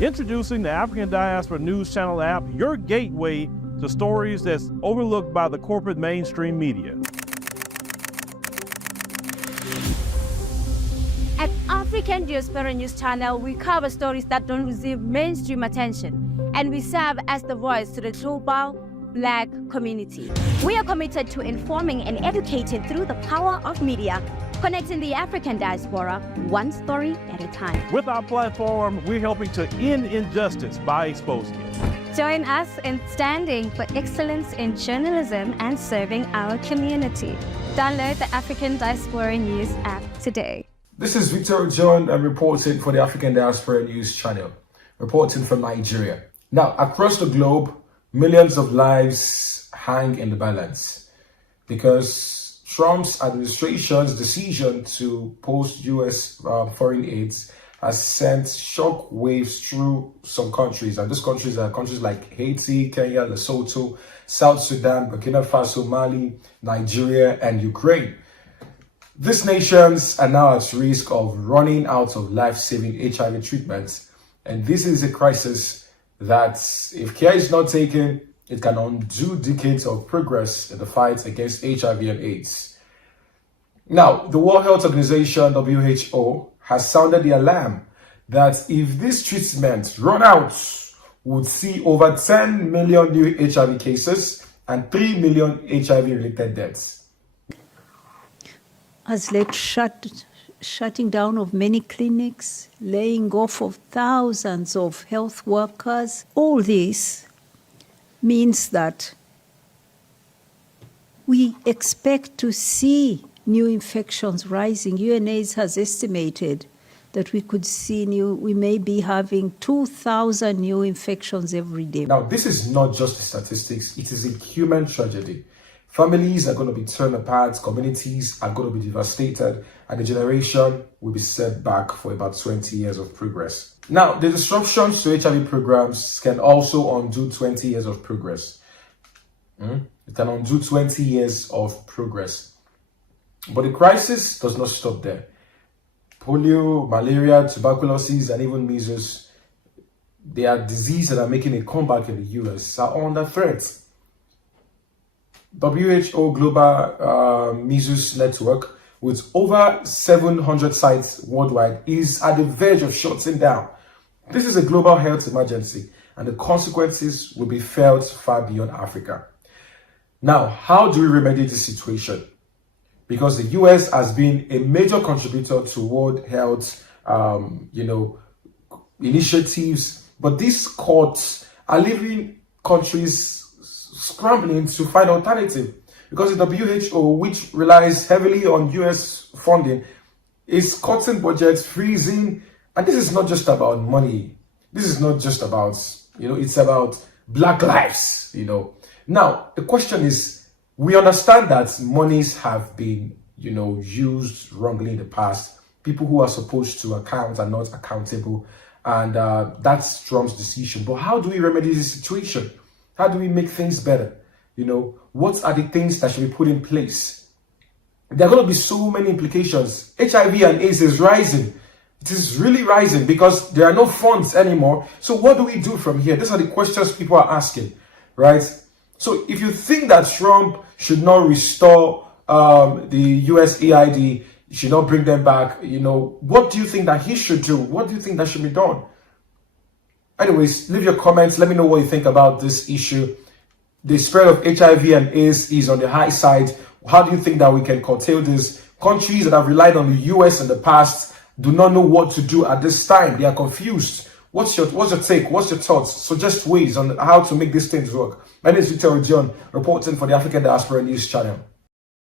Introducing the African Diaspora News Channel app, your gateway to stories that's overlooked by the corporate mainstream media. At African Diaspora News Channel, we cover stories that don't receive mainstream attention, and we serve as the voice to the global Black community. We are committed to informing and educating through the power of media, connecting the African diaspora one story at a time. With our platform, we're helping to end injustice by exposing it. Join us in standing for excellence in journalism and serving our community. Download the African Diaspora News app today. This is Odion. I'm reporting for the African Diaspora News Channel, reporting from Nigeria. Now, across the globe, millions of lives hang in the balance because Trump's administration's decision to post U.S. foreign aids has sent shock waves through some countries. And those countries are countries like Haiti, Kenya, Lesotho, South Sudan, Burkina Faso, Mali, Nigeria, and Ukraine. These nations are now at risk of running out of life-saving HIV treatments. And this is a crisis that, if care is not taken, it can undo decades of progress in the fight against HIV and AIDS. Now, the World Health Organization, W.H.O, has sounded the alarm that if these treatments run out, would see over 10 million new HIV cases and 3 million HIV-related deaths. Has led shutting down of many clinics, laying off of thousands of health workers. All this means that we expect to see new infections rising. UNAIDS has estimated that we may be having 2,000 new infections every day. Now, this is not just statistics, it is a human tragedy. Families are going to be torn apart, communities are going to be devastated, and the generation will be set back for about 20 years of progress. Now, the disruptions to HIV programs can also undo 20 years of progress. It can undo 20 years of progress. But the crisis does not stop there. Polio, malaria, tuberculosis, and even measles, they are diseases that are making a comeback in the US, are under threat. WHO Global Measles Network, with over 700 sites worldwide, is at the verge of shutting down. This is a global health emergency, and the consequences will be felt far beyond Africa. Now, how do we remedy this situation? Because the US has been a major contributor to World Health, initiatives, but these courts are leaving countries scrambling to find alternative, because the WHO, which relies heavily on US funding, is cutting budgets, freezing, and this is not just about money. This is not just about, it's about Black lives, Now, the question is, we understand that monies have been, used wrongly in the past. People who are supposed to account are not accountable, and that's Trump's decision. But how do we remedy this situation? How do we make things better? What are the things that should be put in place? There are going to be so many implications. HIV and AIDS is rising. It is really rising because there are no funds anymore. So what do we do from here? These are the questions people are asking, right? So if you think that Trump should not restore the USAID, should not bring them back, what do you think that he should do? What do you think that should be done? Anyways, leave your comments. Let me know what you think about this issue. The spread of HIV and AIDS is on the high side. How do you think that we can curtail this? Countries that have relied on the US in the past do not know what to do at this time. They are confused. What's your take? What's your thoughts? Suggest ways on how to make these things work. My name is Odion, reporting for the African Diaspora News Channel.